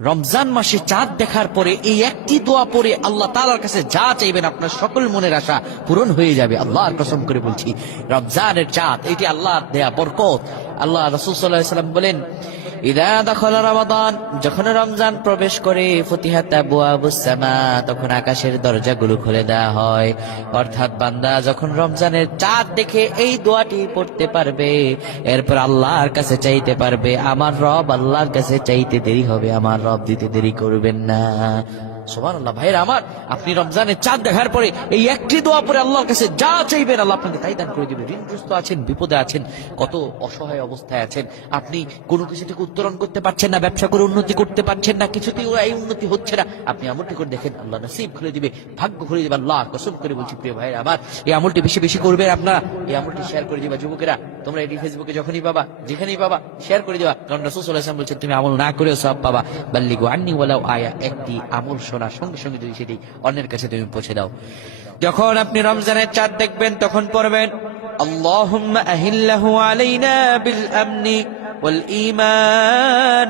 রমজান মাসে চাঁদ দেখার পরে এই একটি দোয়া পরে আল্লাহ তাআলার কাছে যা চাইবেন আপনার সকল মনের আশা পূরণ হয়ে যাবে। আল্লাহর কসম করে বলছি, রমজানের চাঁদ এটি আল্লাহর দেয়া বরকত। আল্লাহ রাসূল সাল্লাল্লাহু আলাইহি ওয়াসাল্লাম বলেন, ইযা দাখালা রমাদান, যখন রমজান প্রবেশ করে, ফুতিহাত আবওয়াবুস সামা, তখন আকাশের দরজাগুলো খুলে দেওয়া হয়। অর্থাৎ বান্দা যখন রমজানের চাঁদ দেখে এই দোয়াটি পড়তে পারবে, এরপর আল্লাহর কাছে চাইতে পারবে। আমার রব আল্লাহর কাছে চাইতে দেরি হবে, আমার রব দিতে দেরি করবেন না। সুবহানাল্লাহ। ভাইরা আমার, আপনি রমজানের চাঁদ দেখার পরে এই একটি দোয়া পরে আল্লাহর কাছে যা চাইবেন আল্লাহ আপনাকে তাই দান করে দিবেন। ঋণগ্রস্ত আছেন, বিপদে আছেন, কত অসহায় অবস্থায় আছেন, আপনি কোনো কিছু থেকে উত্তরণ করতে পারছেন না, ব্যবসা করে উন্নতি করতে পারছেন না, কিছুতেই এই উন্নতি হচ্ছে না, আপনি আমলটি করে দেখেন, আল্লাহ নসিব খুলে দিবে, ভাগ্য খুলে দিবে। আল্লাহ কসম করে বলছি প্রিয় ভাইরা আমার, এই আমলটি বেশি বেশি করবেন আপনারা, এই আমলটি শেয়ার করে দিবা। যুবকেরা তোমরা এটি ফেসবুকে যখনই পাবা, যেখানেই পাবা, শেয়ার করে দিবা। কারণ রাসূল সাল্লাল্লাহু আলাইহি ওয়াসাল্লাম বলছেন, তুমি আমল না করেও সওয়াব পাবা। বাল্লিগু আন্নি ওয়ালাউ আয়া, একটি আমল শোনার সঙ্গে সঙ্গে যদি সেটি অন্যের কাছে তুমি পৌঁছে দাও। যখন আপনি রমজানের চাঁদ দেখবেন তখন পড়বেন, আল্লাহুম্মা আহিল্লাহু আলাইনা বিল আমনি ওয়াল ঈমান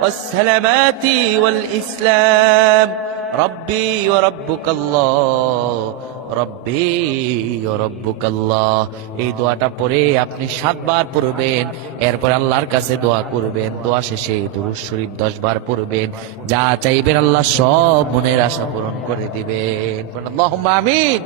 ওয়াস সালামাতি ওয়াল ইসলাম রব্বি ওয়া রাব্বুকাল্লাহ, রব্বি ওয়া রাব্বুকাল্লাহ। এই দোয়াটা পড়ে আপনি 7 বার পড়বেন। এরপর আল্লাহর কাছে দোয়া করবেন। দোয়া শেষে দুরূদ শরীফ 10 বার পড়বেন। যা চাইবেন আল্লাহ সব মনের আশা পূরণ করে দিবেন। আল্লাহুম্মা আমিন।